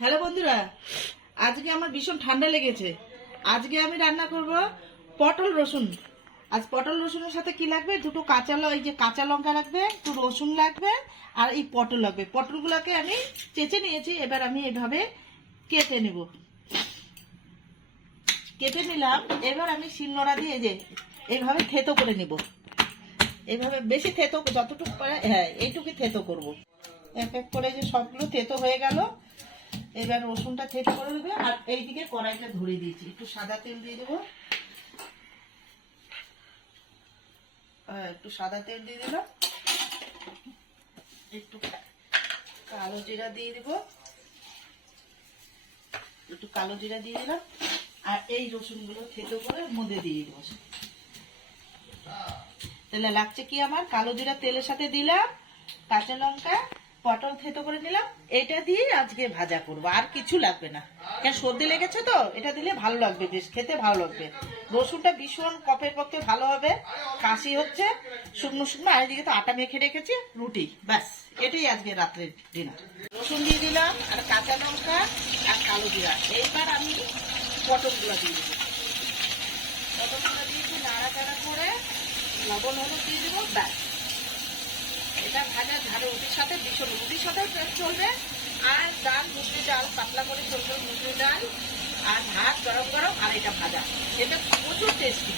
Hello বন্ধুরা, আজকে আমার ভীষণ ঠান্ডা লেগেছে। আজকে আমি রান্না করব পটল রসুন। আজ পটল রসুনের সাথে কি লাগবে, দুটো কাঁচা লঙ্কা লাগবে, একটু রসুন লাগবে, আর এই পটল লাগবে। পটলগুলোকে আমি চেঁচে নিয়েছি, এবার আমি এভাবে কেটে নেব। কেটে নিলাম, এবার আমি শিলনোড়া দিয়ে এইভাবে থেতো করে নেব। এইভাবে বেশি থেতো, যতটুকু পারে, হ্যাঁ এইটুকু থেতো করব। এক এক করে যে সবগুলো থেতো হয়ে গেল। এবার রসুনটা থেতো করে দেবে, আর এইদিকে কড়াইটা ধরে দিয়েছি, একটু সাদা তেল দিয়ে দেবো। একটু সাদা তেল দিয়ে দিলাম, একটু কালো জিরা দিয়ে দেব, একটু কালো জিরা দিয়ে দিলাম, আর এই রসুনগুলো থেতো করে মধ্যে দিয়ে দেবো। তাহলে লাগছে কি, আমার কালো জিরা তেলের সাথে দিলাম, কাঁচা লঙ্কা, পটল থেতো করে নিলাম। এটা দিয়ে আজকে ভাজা করবো, আর কিছু লাগবে না। কেন, সর্দি লেগেছে তো, এটা দিলে ভালো লাগবে, বেশ খেতে ভালো লাগবে। রসুনটা ভীষণ কফের পক্ষে ভালো হবে, কাশি হচ্ছে শুকনো শুকনো। আর এদিকে তো আটা মেখে রেখেছি, রুটি, ব্যাস এটাই আজকে রাত্রের ডিনার। রসুন দিয়ে দিলাম, আর কাঁচা লঙ্কা, আর কালো জিরা। এইবার আমি পটলগুলো দিয়ে দেবো। পটলগুলো দিয়ে একটু নাড়াচাড়া করে লবণ হলুদ দিয়ে দেবো, ব্যাস। এটা ভাজা ঝাড়ু রুটির সাথে, ভীষণ রুটির সাথেও চলবে, আর ডাল, মুসুরি ডাল পাতলা করে চলবে, মুসুরি ডাল আর ভাত গরম গরম, আর এটা ভাজা। এটা প্রচুর টেস্টি,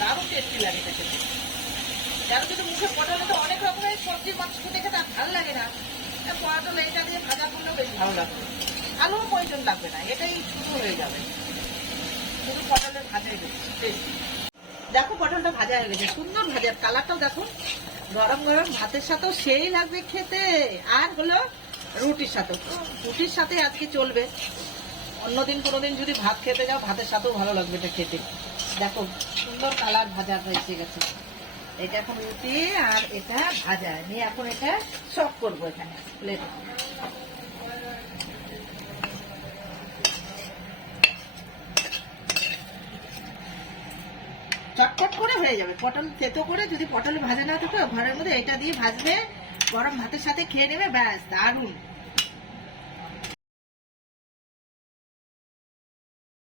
দারুণ টেস্টি লাগে এটা খেতে। যার কিন্তু মুখে পটলে তো অনেক রকমের সবজি মাছ খেতে খেতে আর ভালো লাগে না, পটল এটা দিয়ে ভাজা করলেও বেশ ভালো লাগবে। আলুও প্রয়োজন লাগবে না, এটাই শুরু হয়ে যাবে, শুধু পটলের ভাজাই টেস্টি। দেখো পটলটা ভাজা হয়ে গেছে, সুন্দর ভাজা, কালারটাও দেখো। গরম গরম ভাতের সাথেও সেই লাগবে খেতে, আর হলো রুটির সাথেও। রুটির সাথে আজকে চলবে, অন্যদিন কোনোদিন যদি ভাত খেতে যাও, ভাতের সাথেও ভালো লাগবে এটা খেতে। দেখো সুন্দর কালার ভাজা হয়ে গেছে। এটা এখন রুটি, আর এটা ভাজা নিয়ে এখন এটা সার্ভ করবো এখানে প্লেটে। চটপট করে হয়ে যাবে। পটল থেতো করে, যদি পটল ভাজা না থাকে ঘরের মধ্যে, এটা দিয়ে ভাজবে, গরম ভাতের সাথে খেয়ে নেবে, ব্যাস দারুণ।